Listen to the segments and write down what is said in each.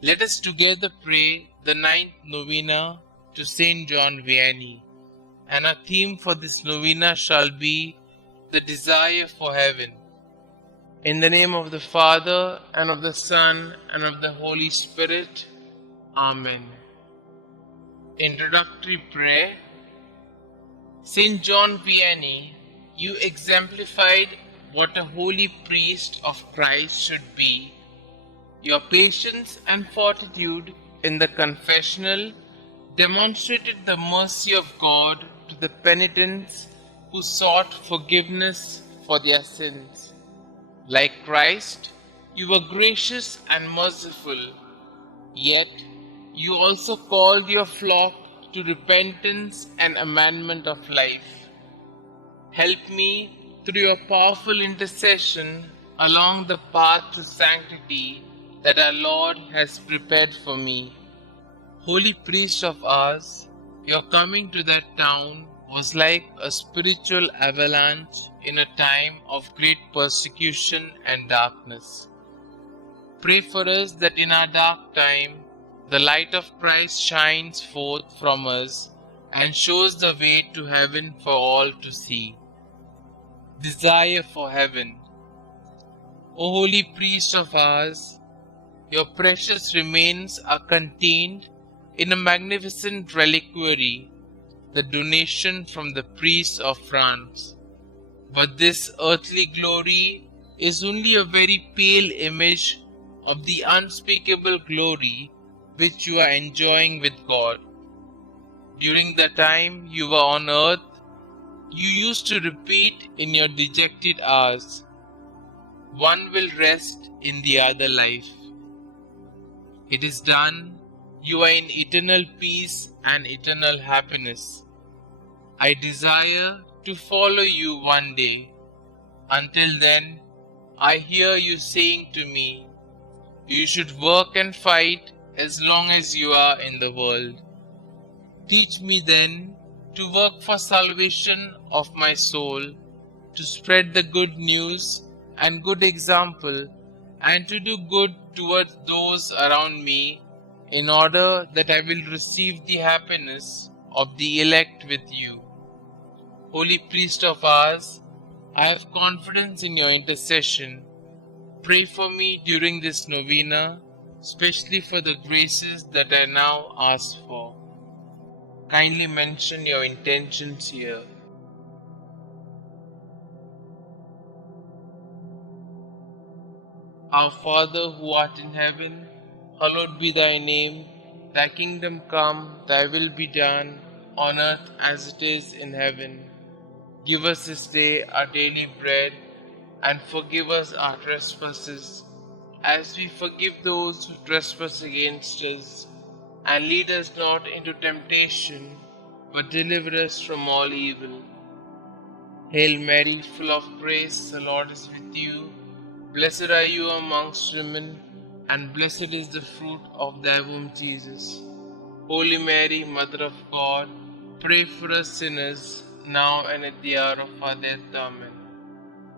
Let us together pray the ninth novena to St John Vianney, and our theme for this novena shall be the desire for heaven. In the name of the Father, and of the Son, and of the Holy Spirit. Amen. Introductory prayer. St. John Vianney, you exemplified what a holy priest of Christ should be. Your patience and fortitude in the confessional demonstrated the mercy of God to the penitents who sought forgiveness for their sins. Like Christ, you were gracious and merciful, yet you also called your flock to repentance and amendment of life. Help me, through your powerful intercession, along the path to sanctity that our Lord has prepared for me. Holy priest of ours, your coming to that town was like a spiritual avalanche in a time of great persecution and darkness. Pray for us that in our dark time, the light of Christ shines forth from us and shows the way to heaven for all to see. Desire for heaven. O holy priest of ours, your precious remains are contained in a magnificent reliquary, the donation from the priests of France. But this earthly glory is only a very pale image of the unspeakable glory which you are enjoying with God. During the time you were on earth, you used to repeat in your dejected hours, "One will rest in the other life." It is done. You are in eternal peace and eternal happiness. I desire to follow you one day. Until then, I hear you saying to me, "You should work and fight as long as you are in the world." Teach me then to work for salvation of my soul, to spread the good news and good example, and to do good towards those around me, in order that I will receive the happiness of the elect with you. Holy priest of ours, I have confidence in your intercession. Pray for me during this novena, especially for the graces that I now ask for. Kindly mention your intentions here. Our Father who art in heaven, hallowed be thy name. Thy kingdom come, thy will be done, on earth as it is in heaven. Give us this day our daily bread, and forgive us our trespasses, as we forgive those who trespass against us. And lead us not into temptation, but deliver us from all evil. Hail Mary, full of grace, the Lord is with you. Blessed are you amongst women, and blessed is the fruit of thy womb, Jesus. Holy Mary, Mother of God, pray for us sinners, now and at the hour of our death. Amen.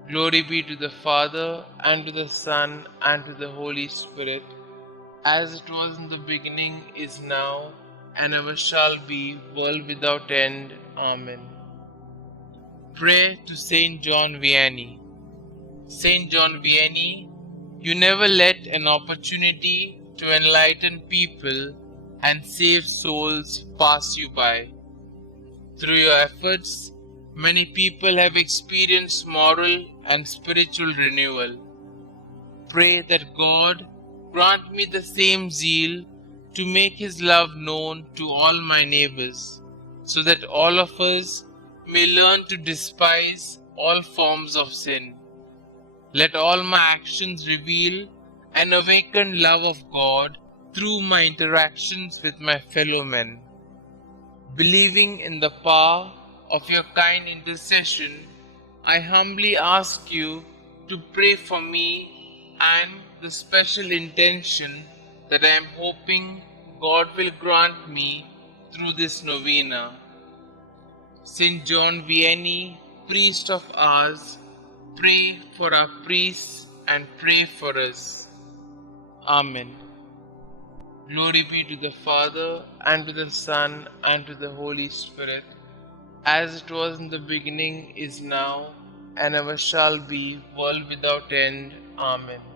Glory be to the Father, and to the Son, and to the Holy Spirit, as it was in the beginning, is now, and ever shall be, world without end. Amen. Pray to St. John Vianney. St. John Vianney, you never let an opportunity to enlighten people and save souls pass you by. Through your efforts, many people have experienced moral and spiritual renewal. Pray that God grant me the same zeal to make His love known to all my neighbors, so that all of us may learn to despise all forms of sin. Let all my actions reveal an awakened love of God through my interactions with my fellow men. Believing in the power of your kind intercession, I humbly ask you to pray for me and the special intention that I am hoping God will grant me through this novena. St. John Vianney, priest of ours, pray for our priests and pray for us. Amen. Glory be to the Father, and to the Son, and to the Holy Spirit, as it was in the beginning, is now, and ever shall be, world without end. Amen.